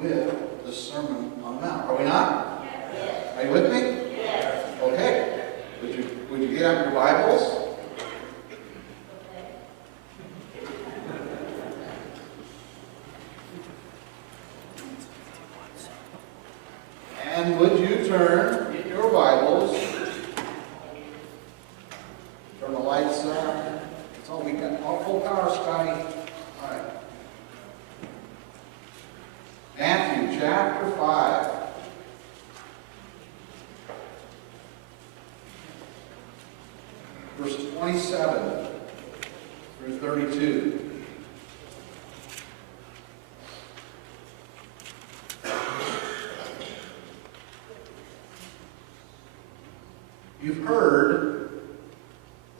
with the Sermon on the Mount. Are we not? Yes. Are you with me? Yes. Okay. Would you get out your Bibles? Okay. And would you turn in your Bibles? Turn the lights on. That's all we got. All full power, Scotty. All right. Matthew chapter 5. Verses 27 through 32. You've heard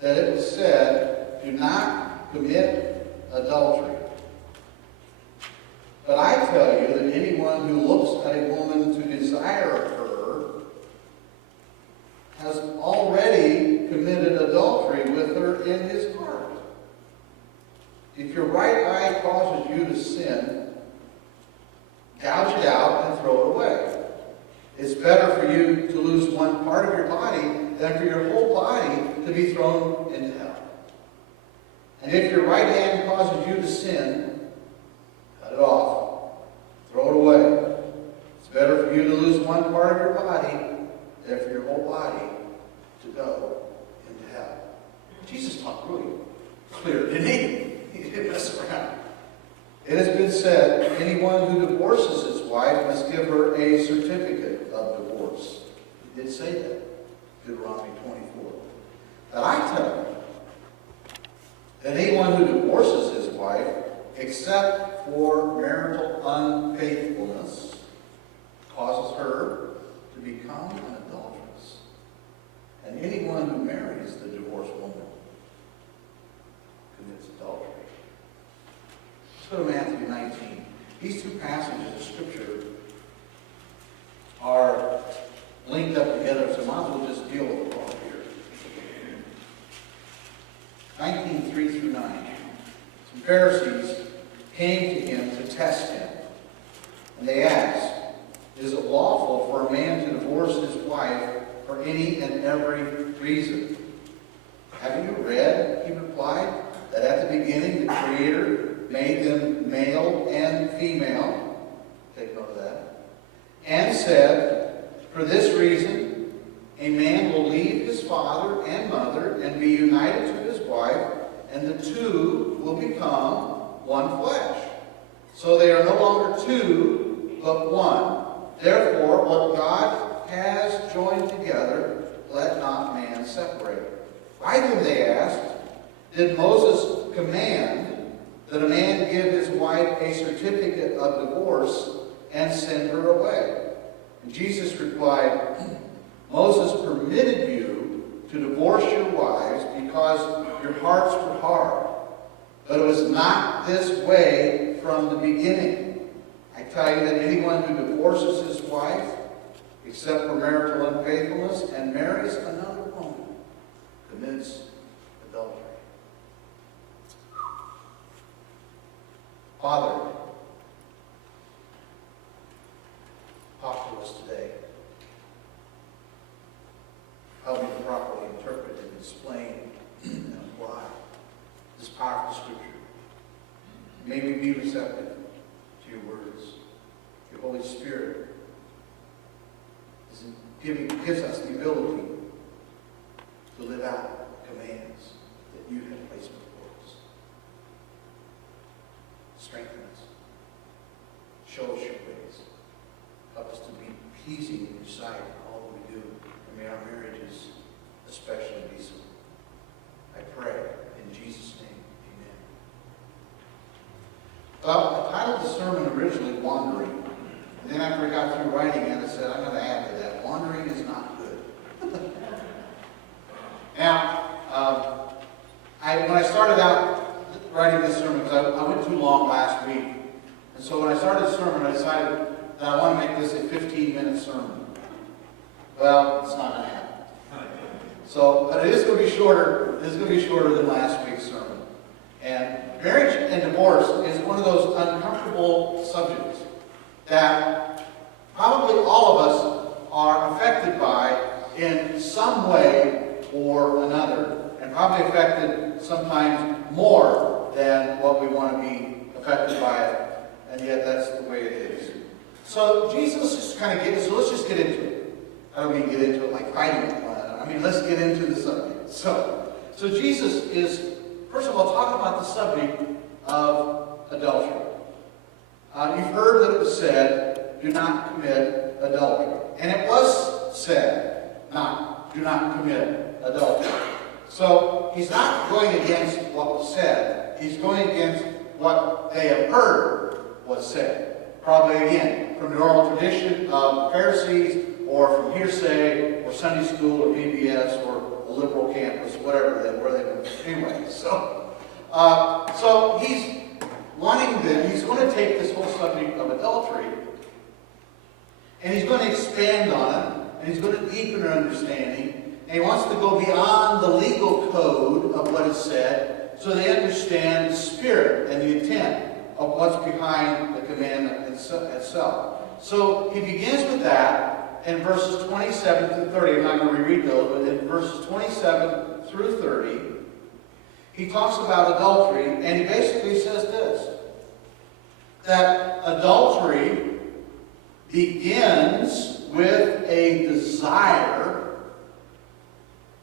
that it was said, do not commit adultery. But I tell you that anyone who looks at a woman to desire her has already committed adultery with her in his heart. If your right eye causes you to sin, gouge it out and throw it away. It's better for you to lose one part of your body than for your whole body to be thrown into hell. And if your right hand causes you to sin, cut it off. Throw it away. It's better for you to lose one part of your body than for your whole body to go into hell. Jesus talked really clear, didn't he? He didn't mess around. It has been said, anyone who divorces his wife must give her a certificate of divorce. He did say that. Deuteronomy 24. But I tell you that anyone who divorces his wife, except for marital unfaithfulness, causes her to become an adulteress. And anyone who marries the divorced woman commits adultery. Let's go to Matthew 19. These two passages of Scripture are linked up together, so might as well just deal with them all here. 19:3 through 9. Some Pharisees came to him to test him. And they asked, is it lawful for a man to divorce his wife for any and every reason? Have you read, he replied, that at the beginning the Creator made them male and female? Take note of that. And said, for this reason, a man will leave his father and mother and be united to his wife, and the two will become one flesh. So they are no longer two, but one. Therefore, what God has joined together, let not man separate. Why, then, they asked, did Moses command that a man give his wife a certificate of divorce and send her away? And Jesus replied, Moses permitted you to divorce your wives because your hearts were hard. But it was not this way from the beginning. I tell you that anyone who divorces his wife, except for marital unfaithfulness, and marries another woman, commits adultery. Father, talk to us today. Help me to properly interpret and explain and apply this powerful Scripture. May we be receptive to your words. Your Holy Spirit gives us the ability to live out the commands that you have placed before us. Strengthen us. Show us your ways. Help us to be pleasing in your sight in all that we do. And may our marriages especially be so. I pray in Jesus' name, amen. Well, I titled the sermon originally Wandering. And then after I got through writing it, I said, I'm going to add to that. Wandering is not good. Now, when I started out writing this sermon, because I went too long last week. And so when I started the sermon, I decided that I want to make this a 15-minute sermon. Well, it's not going to happen. So, but it is going to be shorter. It is going to be shorter than last week's sermon. And marriage and divorce is one of those uncomfortable subjects that probably all of us are affected by in some way or another, and probably affected sometimes more than what we want to be affected by it, and yet that's the way it is. So Jesus is kind of getting, so let's just get into it. I don't mean get into it like fighting with one another. I mean, let's get into the subject. So Jesus is, first of all, talking about the subject of adultery. You've heard that it was said, do not commit adultery. And it was said, do not commit adultery. So he's not going against what was said. He's going against what they have heard was said. Probably, again, from the oral tradition of Pharisees, or from hearsay, or Sunday school, or PBS, or a liberal campus, whatever where they were. Anyway, so he's wanting them, he's going to take this whole subject of adultery, and he's going to expand on it, and he's going to deepen their understanding, and he wants to go beyond the legal code of what is said, so they understand the spirit and the intent of what's behind the commandment itself. So he begins with that in verses 27 through 30. I'm not going to reread those, but in verses 27 through 30, he talks about adultery, and he basically says this, that adultery begins with a desire,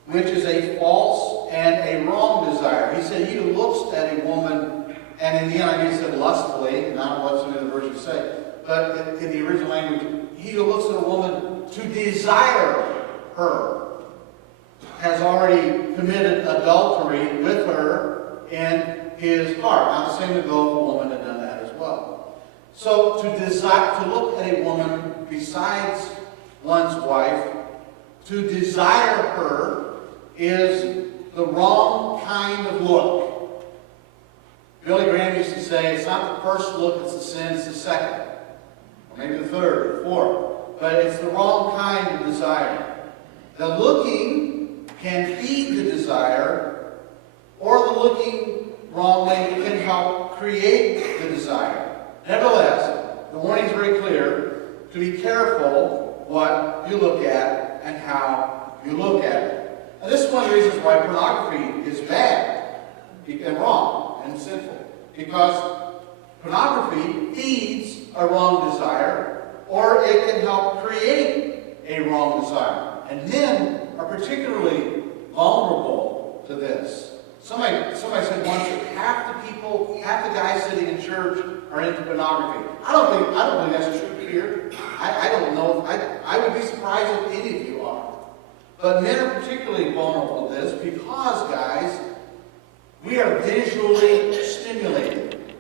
which is a false and a wrong desire. He said, he who looks at a woman, and in the NIV he said lustfully, not what some of the versions say, but in the original language, he who looks at a woman to desire her has already committed adultery with her in his heart. Now, the same would go if a woman had done that as well. So, to look at a woman besides one's wife, to desire her, is the wrong kind of look. Billy Graham used to say, it's not the first look, it's the sin, it's the second. Or maybe the third or the fourth. But it's the wrong kind of desire. The looking can feed the desire, or the looking wrongly can help create the desire. Nevertheless, the warning is very clear to be careful what you look at and how you look at it. And this is one of the reasons why pornography is bad and wrong and sinful. Because pornography feeds a wrong desire, or it can help create a wrong desire. And men are particularly vulnerable to this. Somebody said once that half the guys sitting in church are into pornography. I don't think that's true here. I don't know. I would be surprised if any of you are. But men are particularly vulnerable to this because, guys, we are visually stimulated.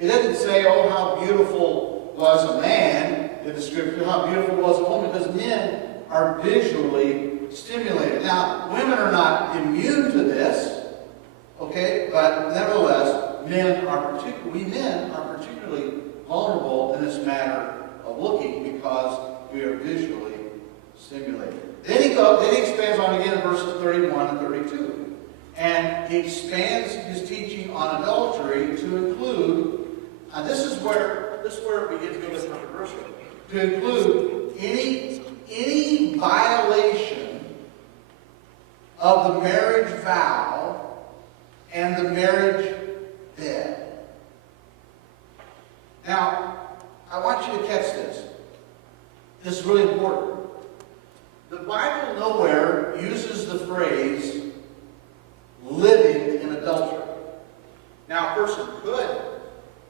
It doesn't say, oh, how beautiful was a man in the scripture, how beautiful was a woman, because men are visually stimulated. Now, women are not immune to this, okay, but nevertheless, we men are particularly vulnerable in this matter of looking because we are visually stimulated. Then he expands on again in verses 31 and 32. And he expands his teaching on adultery to include, this is where it begins to go with controversial, to include any violation of the marriage vow and the marriage bed. Now, I want you to catch this. This is really important. The Bible nowhere uses the phrase living in adultery. Now, a person could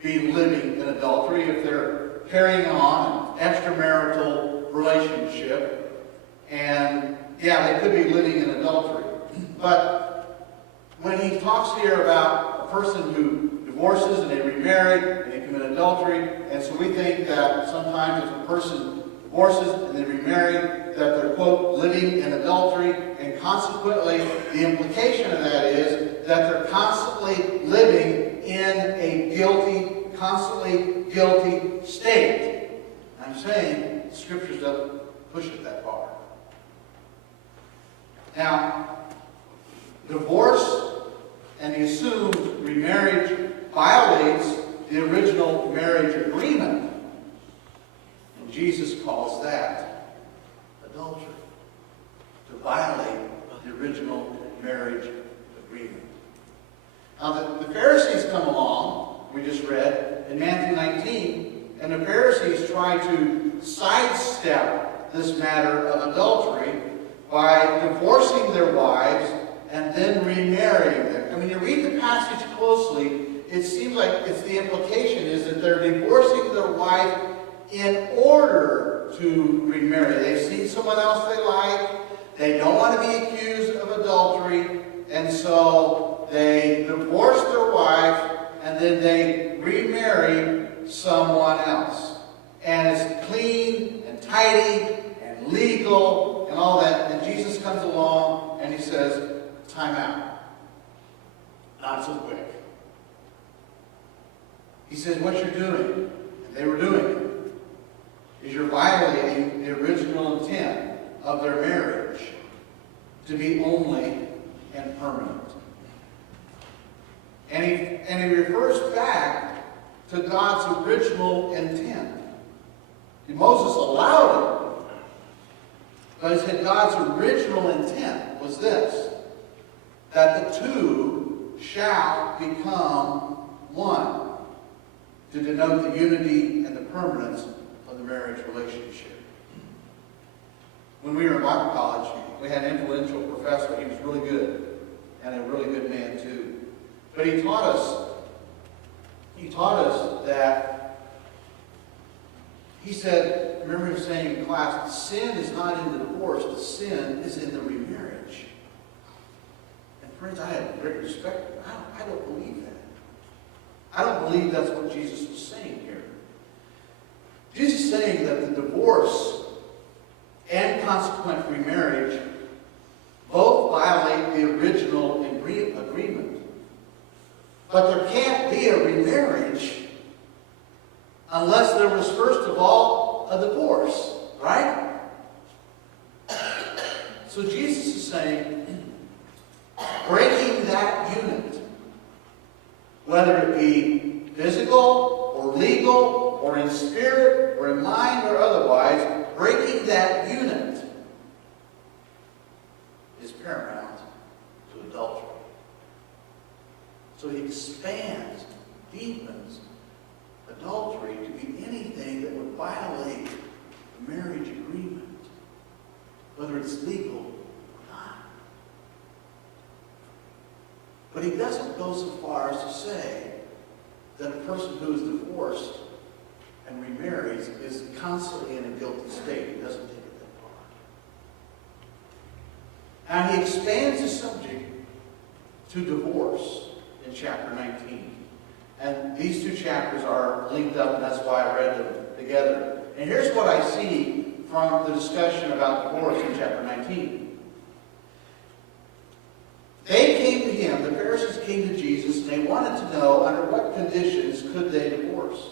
be living in adultery if they're carrying on an extramarital relationship, and yeah, they could be living in adultery. But when he talks here about a person who divorces and they remarry and they commit adultery, and so we think that sometimes if a person divorces and they remarry, that they're, quote, living in adultery, and consequently the implication of that is that they're constantly living in a constantly guilty state. I'm saying the scriptures don't push it that far. Now, divorce and the assumed remarriage violates the original marriage agreement. original marriage agreement. Now the Pharisees come along, we just read in Matthew 19, and the Pharisees try to sidestep this matter of adultery by divorcing their wives and then remarrying them. And when you read the passage closely, it seems like the implication is that they're divorcing their wife in order to remarry. They've seen someone else they like. They don't want to be accused of adultery. And so they divorce their wife and then they remarry someone else. And it's clean and tidy and legal and all that. And Jesus comes along and he says, time out. Not so quick. He says, what you're doing, and they were doing it, is you're violating the original intent of their marriage to be only and permanent. And he refers back to God's original intent. Moses allowed it, but he said God's original intent was this, that the two shall become one, to denote the unity and the permanence of the marriage relationship. When we were in Bible college, we had an influential professor. He was really good, and a really good man too. But he taught us that, he said, remember him saying in class, sin is not in the divorce, the sin is in the remarriage. And friends, I have great respect for that. I don't believe that. I don't believe that's what Jesus was saying here. Jesus is saying that the divorce and consequent remarriage both violate the original agreement. But there can't be a remarriage unless there was, first of all, a divorce, right? So Jesus is saying, breaking that unit, whether it be physical or legal or in spirit or in mind or otherwise, breaking that unit is paramount to adultery. So he expands, deepens adultery to be anything that would violate the marriage agreement, whether it's legal or not. But he doesn't go so far as to say that a person who is divorced and remarries is constantly in a guilty state. He doesn't take it that far. Now he expands the subject to divorce in chapter 19. And these two chapters are linked up, and that's why I read them together. And here's what I see from the discussion about divorce in chapter 19. They came to him, the Pharisees came to Jesus, and they wanted to know under what conditions could they divorce.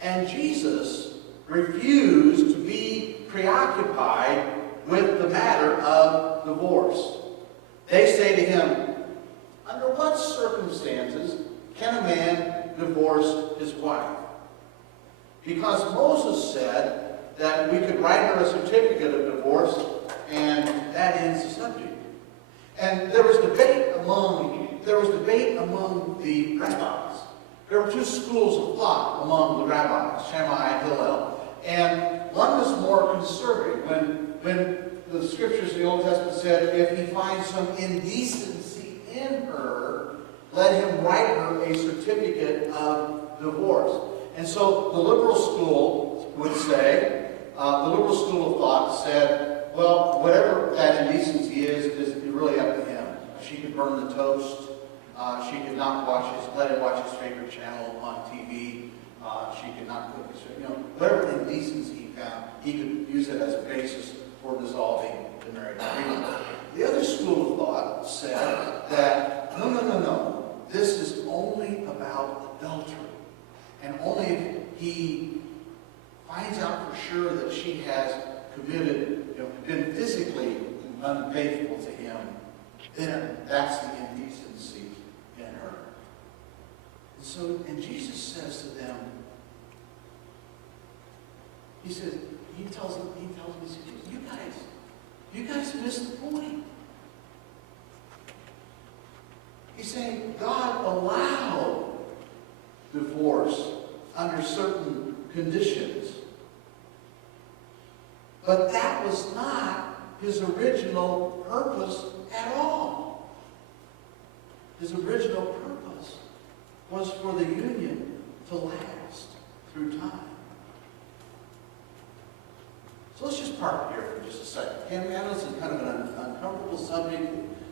And Jesus refused to be preoccupied with the matter of divorce. They say to him, under what circumstances can a man divorce his wife? Because Moses said that we could write her a certificate of divorce and that ends the subject. And there was debate among the rabbis. There were two schools of thought among the rabbis, Shammai and Hillel. And one was more conservative. When the scriptures of the Old Testament said, if he finds some indecency in her, let him write her a certificate of divorce. And so the liberal school would say, the liberal school of thought said, well, whatever that indecency is really up to him. She could burn the toast. She could not let him watch his favorite channel on TV. She could not cook his favorite, whatever indecency he found, he could use it as a basis for dissolving the marriage agreement. The other school of thought said that, no. This is only about adultery. And only if he finds out for sure that she has been physically unfaithful to him, then that's the indecency in her. And Jesus says to them, he tells them, you guys missed the point. He's saying God allowed divorce under certain conditions. But that was not his original purpose at all. His original purpose was for the union to last through time. So let's just park here for just a second. And I know this is kind of an uncomfortable subject.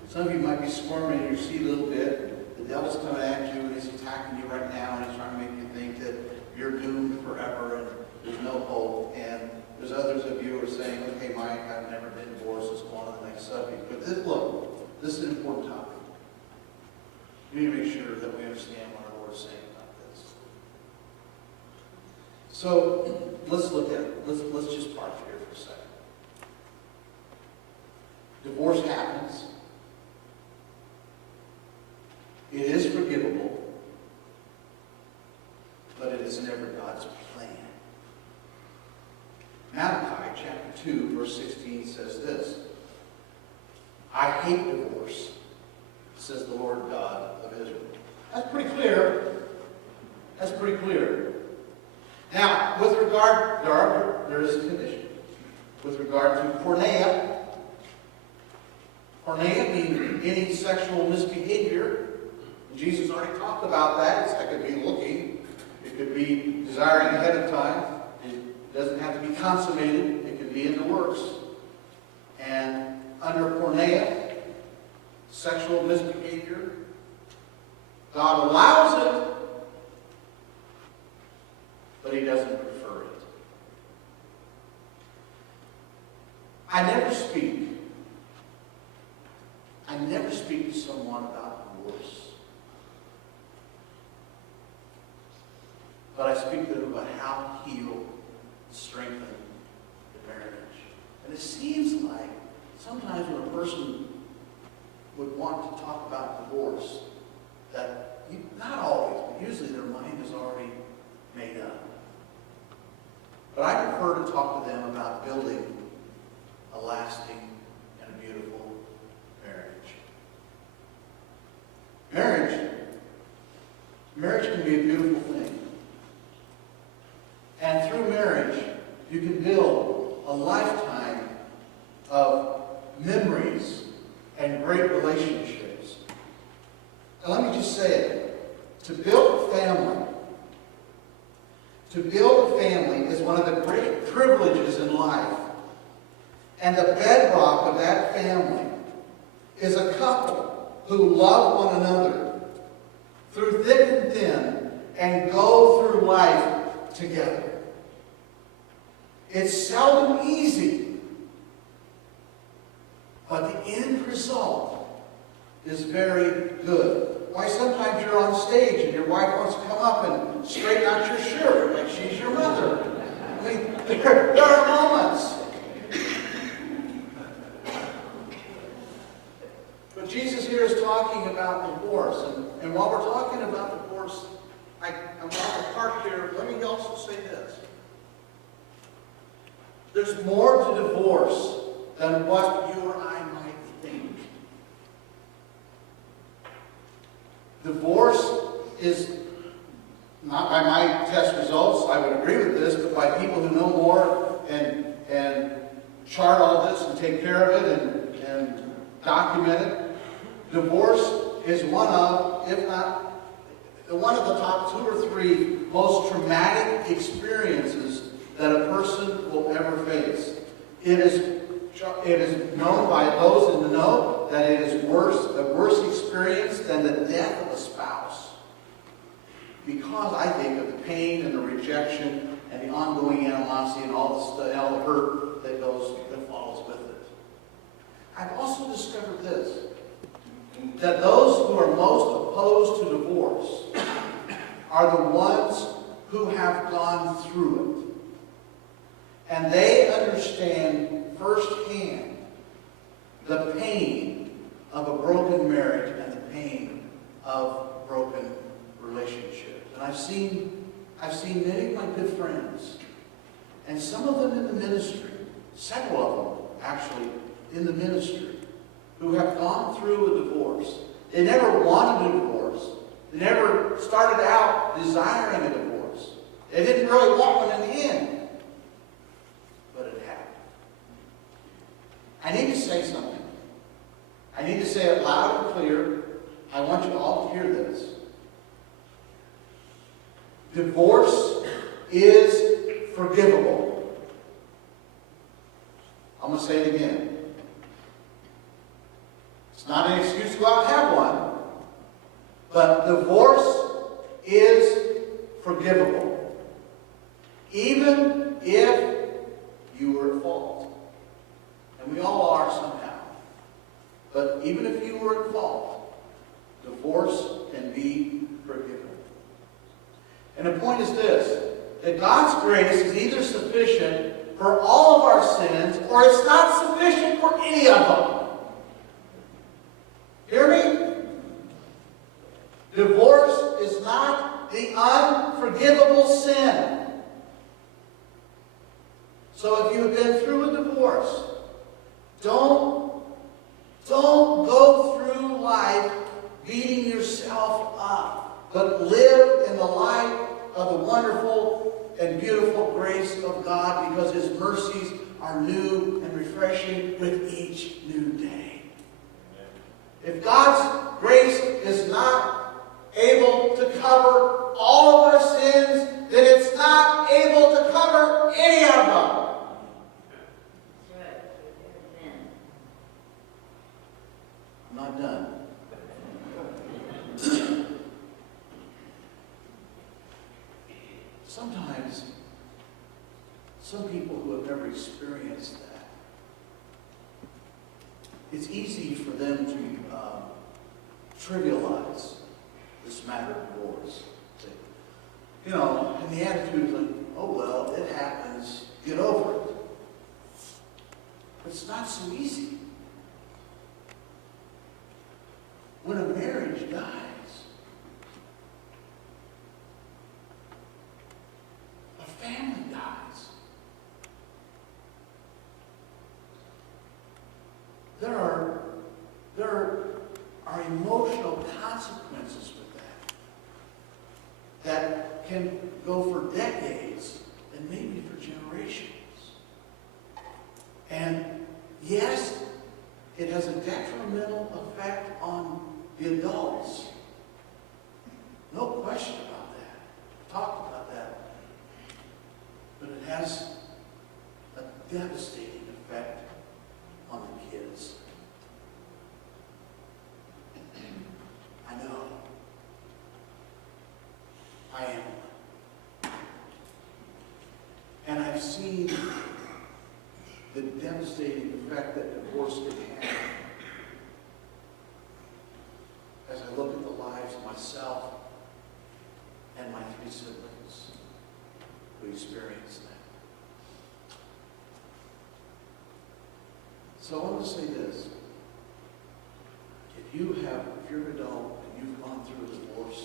Some of you might be squirming in your seat a little bit. The devil's coming at you and he's attacking you right now and he's trying to make you think that you're doomed forever and there's no hope. And there's others of you who are saying, okay, Mike, I've never been divorced. Let's go on to the next subject. But this is an important topic. We need to make sure that we understand what our Lord is saying about this. So let's look at it. Let's just park here for a second. Divorce happens. It is forgivable, but it is never God's plan. Malachi chapter 2, verse 16 says this: I hate divorce, says the Lord God of Israel. That's pretty clear. That's pretty clear. Now, with regard, there is a condition. With regard to porneia means any sexual misbehavior. Jesus already talked about that. It could be looking. It could be desiring ahead of time. It doesn't have to be consummated. It could be in the works. And under porneia, sexual misbehavior, God allows it, but he doesn't prefer it. I never speak to someone about divorce. But I speak to them about how to heal, strengthen the marriage. And it seems like sometimes when a person would want to talk about divorce, that, not always, but usually their mind is already made up. But I prefer to talk to them about building a lasting and a beautiful marriage. Marriage can be a beautiful thing. And through marriage, you can build a lifetime of memories and great relationships. And let me just say it. To build a family is one of the great privileges in life. And the bedrock of that family is a couple who love one another through thick and thin and go through life together. It's seldom easy, but the end result is very good. Why, sometimes you're on stage and your wife wants to come up and straighten out your shirt like she's your mother. I mean, there are moments. But Jesus here is talking about divorce. And while we're talking about divorce, I want to park here. Let me also say this. There's more to divorce than what you or I might think. Divorce is, not by my test results, I would agree with this, but by people who know more and chart all this and take care of it and document it. Divorce is one of, if not, one of the top 2 or 3 most traumatic experiences that a person will ever face. It is known by those in the know that it is a worse experience than the death of a spouse. Because I think of the pain and the rejection and the ongoing animosity and all the hurt that follows with it. I've also discovered this, that those who are most opposed to divorce are the ones who have gone through it. And they understand firsthand the pain of a broken marriage and the pain of broken relationships. And I've seen many of my good friends, and some of them in the ministry, several of them actually in the ministry, who have gone through a divorce They never wanted a divorce. They never started out desiring a divorce. They didn't really want one in the end. But it happened. I need to say something. I need to say it loud and clear. I want you all to hear this. Divorce is forgivable. I'm going to say it again. It's not an excuse to go out and have one, but divorce is forgivable. Even if you were at fault. And we all are somehow. But even if you were at fault, divorce can be forgiven. And the point is this, that God's grace is either sufficient for all of our sins, or it's not sufficient for any of them. Hear me? Divorce is not the unforgivable sin. So if you have been through a divorce, don't go through life beating yourself up, but live in the light of the wonderful and beautiful grace of God, because His mercies are new and refreshing with each new day. If God's grace is not able to cover all of our sins, then it's not able to cover any of them. I'm not done. Sometimes, some people who have never experienced that, it's easy for them to trivialize this matter of divorce. You know, and the attitude is like, oh well, it happens, get over it. But it's not so easy. When a marriage dies, a family dies. There are emotional consequences with that can go for decades and maybe for generations. And yes, it has a detrimental effect on the adults. No question about that. We've talked about that. But it has a devastating effect on the kids. I know. I am. And I've seen the devastating effect that divorce can have as I look at the lives of myself and my 3 siblings who experienced that. So I want to say this. If you're an adult and you've gone through a divorce,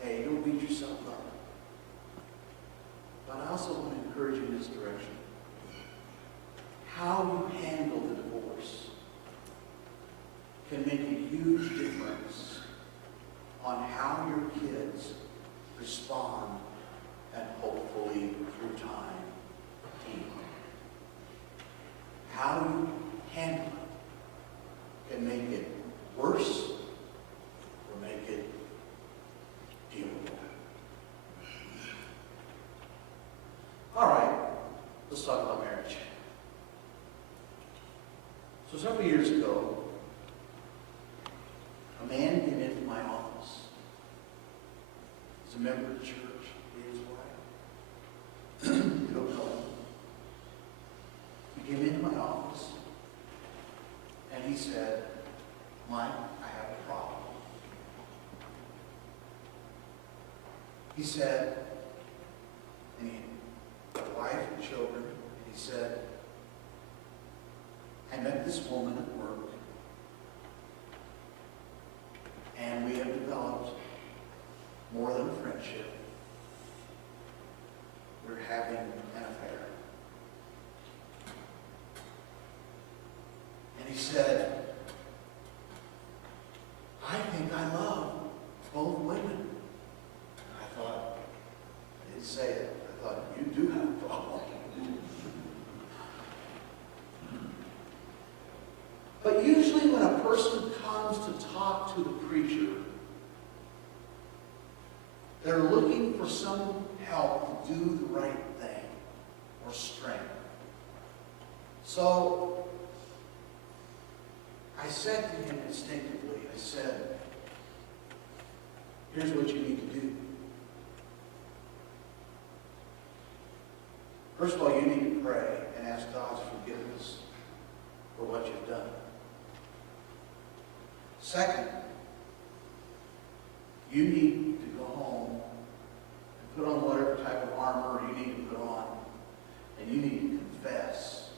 hey, don't beat yourself up. But I also want to encourage you in this direction. How you handle the divorce can make a huge difference on how your kids respond and hopefully through time heal. How you handle it can make it worse or make it dealable. All right, let's talk about marriage. So several years ago, a man came into my office. He's a member of the church. He is white. You don't know him. He came into my office and he said, Mike, I have a problem. He said, and he had a wife and children, and he said, I met this woman at work, and we have developed more than a friendship. We're having an affair. And he said, But usually when a person comes to talk to the preacher, they're looking for some help to do the right thing or strength. So I said to him instinctively, I said, here's what you need to do. First of all, you need to pray and ask God's forgiveness for what you've done. Second, you need to go home and put on whatever type of armor you need to put on, and you need to confess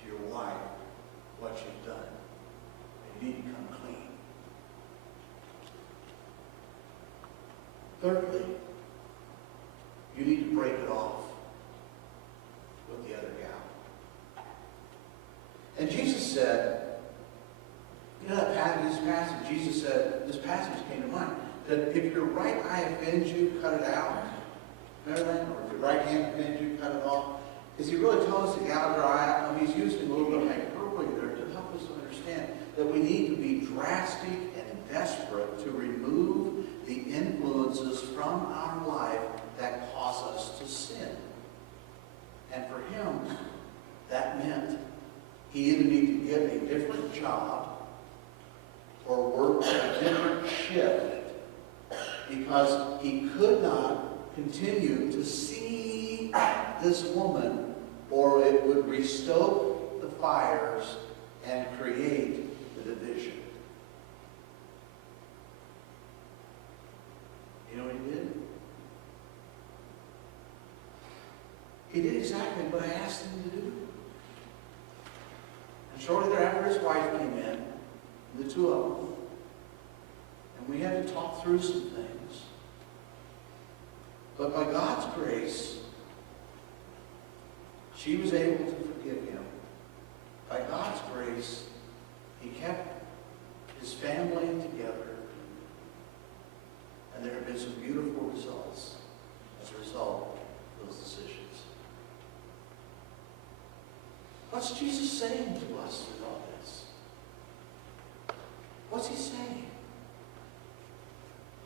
to your wife what you've done. And you need to come clean. Thirdly, you need to break it off with the other gal. And Jesus said, you know this passage, Jesus said, this passage came to mind, that if your right eye offends you, cut it out. Remember that? Or if your right hand offends you, cut it off. Is he really telling us to gouge our eye out? No, he's using a little bit of hyperbole there to help us understand that we need to be drastic and desperate to remove the influences from our life that cause us to sin. And for him, that meant he either needed to get a different job or work a different shift because he could not continue to see this woman, or it would restoke the fires and create the division. You know what he did? He did exactly what I asked him to do. And shortly thereafter, his wife came in, the two of them, and we had to talk through some things. But by God's grace, she was able to forgive him. By God's grace, he kept his family together, and there have been some beautiful results as a result of those decisions. What's Jesus saying to us with all this? What's he saying?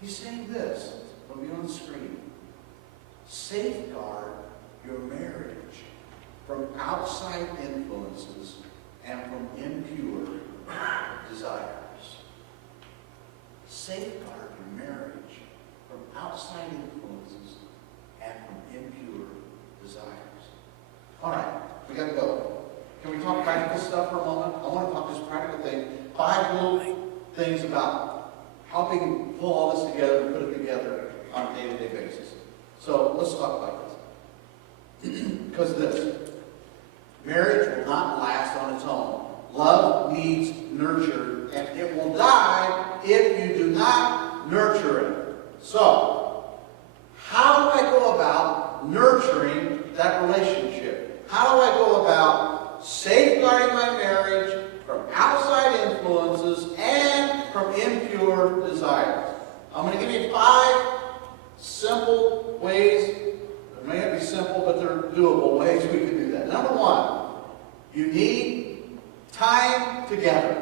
He's saying this. It'll be on the screen. Safeguard your marriage from outside influences and from impure desires. Safeguard your marriage from outside influences and from impure desires. All right, we got to go. Can we talk practical stuff for a moment? I want to talk just practical things. 5 little things about helping pull all this together and put it together on a day-to-day basis. So let's talk about this. Because of this. Marriage will not last on its own. Love needs nurture, and it will die if you do not nurture it. So, how do I go about nurturing that relationship? How do I go about safeguarding my marriage from outside influences and from impure desires? I'm going to give you 5 simple ways. They may not be simple, but they're doable ways we can do that. Number 1, you need time together.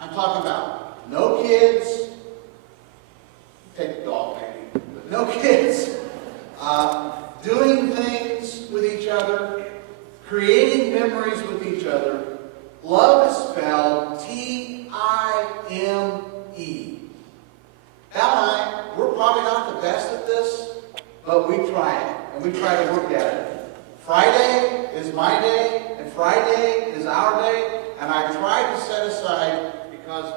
I'm talking about no kids. Take the dog maybe, but no kids. Doing things with each other, creating memories with each other. Love is spelled T-I-M-E. Al and I, we're probably not the best at this, but we try it, and we try to work at it. Friday is my day, and Friday is our day, and I try to set aside, because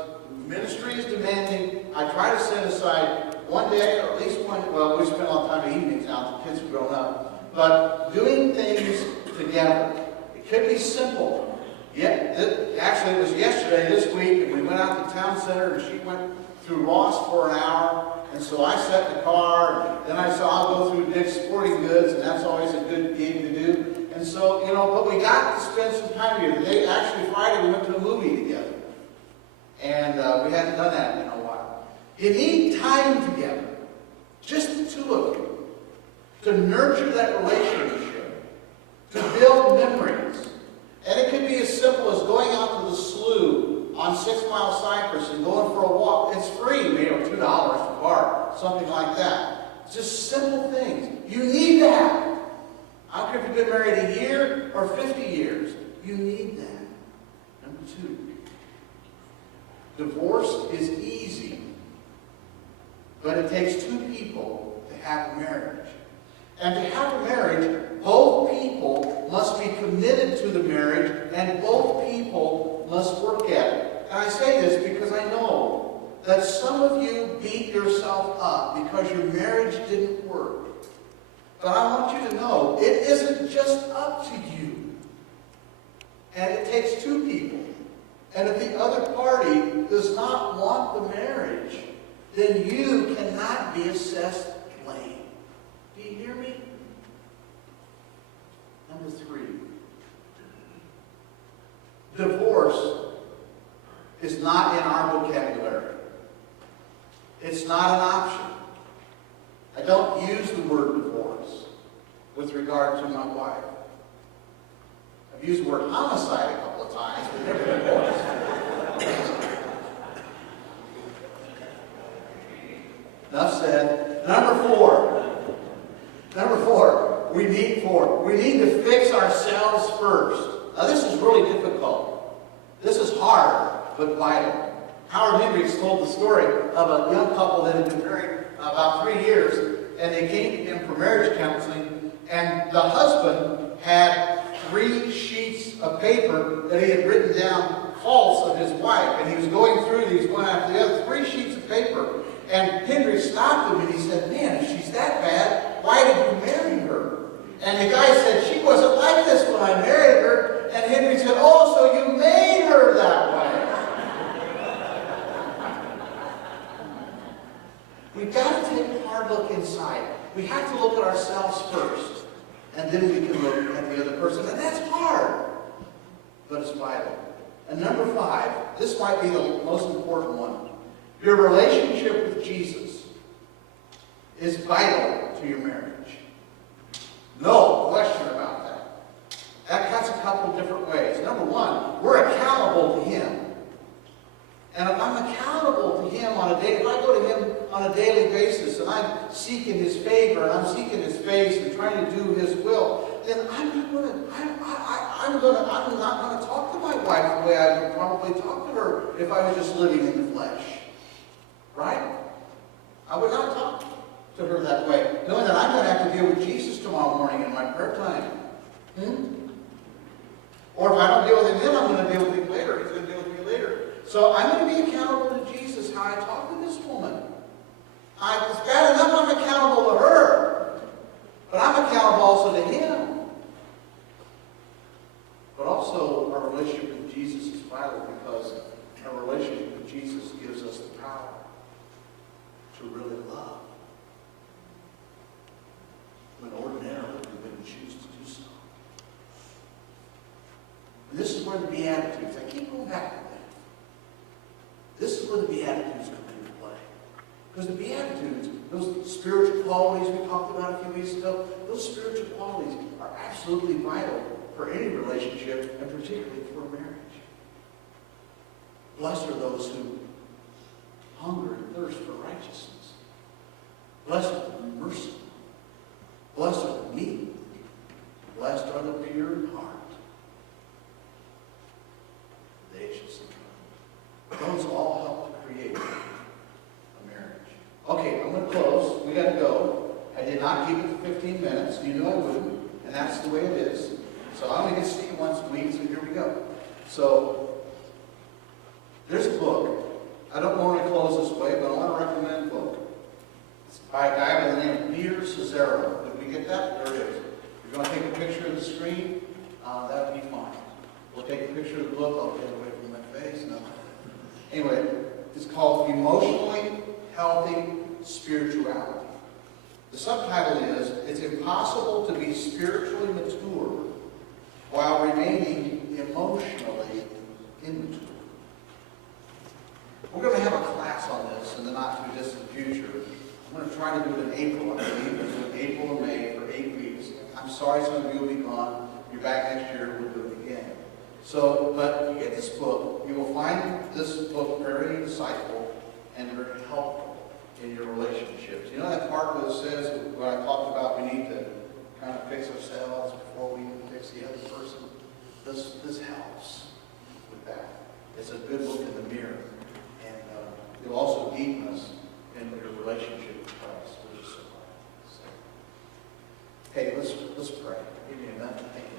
ministry is demanding, I try to set aside one day, or at least one, well, we spend a lot of time in evenings now, the kids have grown up, but doing things together. It could be simple. Actually, it was yesterday, this week, and we went out to town center, and she went through Ross for an hour, and so I sat in the car, and then I saw I'll go through Dick's Sporting Goods, and that's always a good game to do. And so, but we got to spend some time together. Actually, Friday, we went to a movie together. And we hadn't done that in a while. You need time together, just the two of you, to nurture that relationship, to build memories. And it could be as simple as going out to the slough on 6 Mile Cypress and going for a walk. It's free, maybe $2 to park, something like that. Just simple things. You need that. I don't care if you've been married a year or 50 years. You need that. Number 2. Divorce is easy, but it takes 2 people to have a marriage. And to have a marriage, both people must be committed to the marriage, and both people must work at it. And I say this because I know that some of you beat yourself up because your marriage didn't work. But I want you to know, it isn't just up to you. And it takes 2 people. And if the other party does not want the marriage, then you cannot be assessed blame. Do you hear me? Number 3. Divorce is not in our vocabulary. It's not an option. I don't use the word divorce with regard to my wife. I've used the word homicide a couple of times, but never divorce. Enough said. Number 4, we need to fix ourselves first. Now this is really difficult. This is hard, but vital. Howard Hendricks told the story of a young couple that had been married about 3 years, and they came to him for marriage counseling, and the husband had 3 sheets of paper that he had written down faults of his wife, and he was going through these one after the other, 3 sheets of paper. And Hendricks stopped him and he said, "Man, if she's that bad, why did you marry her?" And the guy said, "She wasn't like this when I married her." And Hendricks said, "Oh, so you made her that way." We've got to take a hard look inside. We have to look at ourselves first, and then we can look at the other person. And that's hard, but it's vital. And number 5, this might be the most important one. Your relationship with Jesus is vital to your marriage. No question about that. That cuts a couple different ways. Number 1, we're accountable to Him. And if I'm accountable to Him on a day, if I go to Him on a daily basis and I'm seeking His favor and I'm seeking His face and trying to do His will, then I'm not going to talk to my wife the way I would probably talk to her if I was just living in the flesh. Right? I would not talk to her that way, knowing that I'm going to have to deal with Jesus tomorrow morning in my prayer time. Or if I don't deal with Him then, I'm going to deal with Him later. He's going to deal with me later. So I'm going to be accountable to Jesus how I talk to this woman. It's bad enough I'm accountable to her, but I'm accountable also to Him. But also, our relationship with Jesus is vital because our relationship with Jesus gives us the power to really love when ordinarily we wouldn't choose to do so. And this is where the Beatitudes, I keep going back to that. This is where the Beatitudes come into play. Because the Beatitudes, those spiritual qualities we talked about a few weeks ago, those spiritual qualities are absolutely vital for any relationship, and particularly for a marriage. Blessed are those who hunger and thirst for righteousness. Blessed are the merciful. Blessed are the meek. Blessed are the pure in heart. They shall see God. Those all help to create a marriage. Okay, I'm going to close. We got to go. I did not keep it to 15 minutes. You knew I wouldn't, and that's the way it is. So I only get to see you once a week, so here we go. So, there's a book. I don't normally close this way, but I want to recommend a book. It's by a guy by the name of Peter Cesaro. Did we get that? There it is. You're going to take a picture of the screen? That would be fine. We'll take a picture of the book. I'll get it away from my face. No. Anyway, it's called Emotionally Healthy Spirituality. The subtitle is, It's Impossible to be Spiritually Mature while remaining emotionally immature. We're going to have a class on this in the not-too-distant future. I'm going to try to do it in April, I believe. We'll do it in April and May for 8 weeks. I'm sorry some of you will be gone. You're back next year, we'll do it again. So, but you get this book, you will find this book very insightful and very helpful in your relationships. You know that part where it says, when I talked about we need to kind of fix ourselves before we fix the other person? This helps with that. It's a good look in the mirror. And it'll also deepen us in your relationship with Christ, which is so hard. So, okay, let's pray. Give me enough to think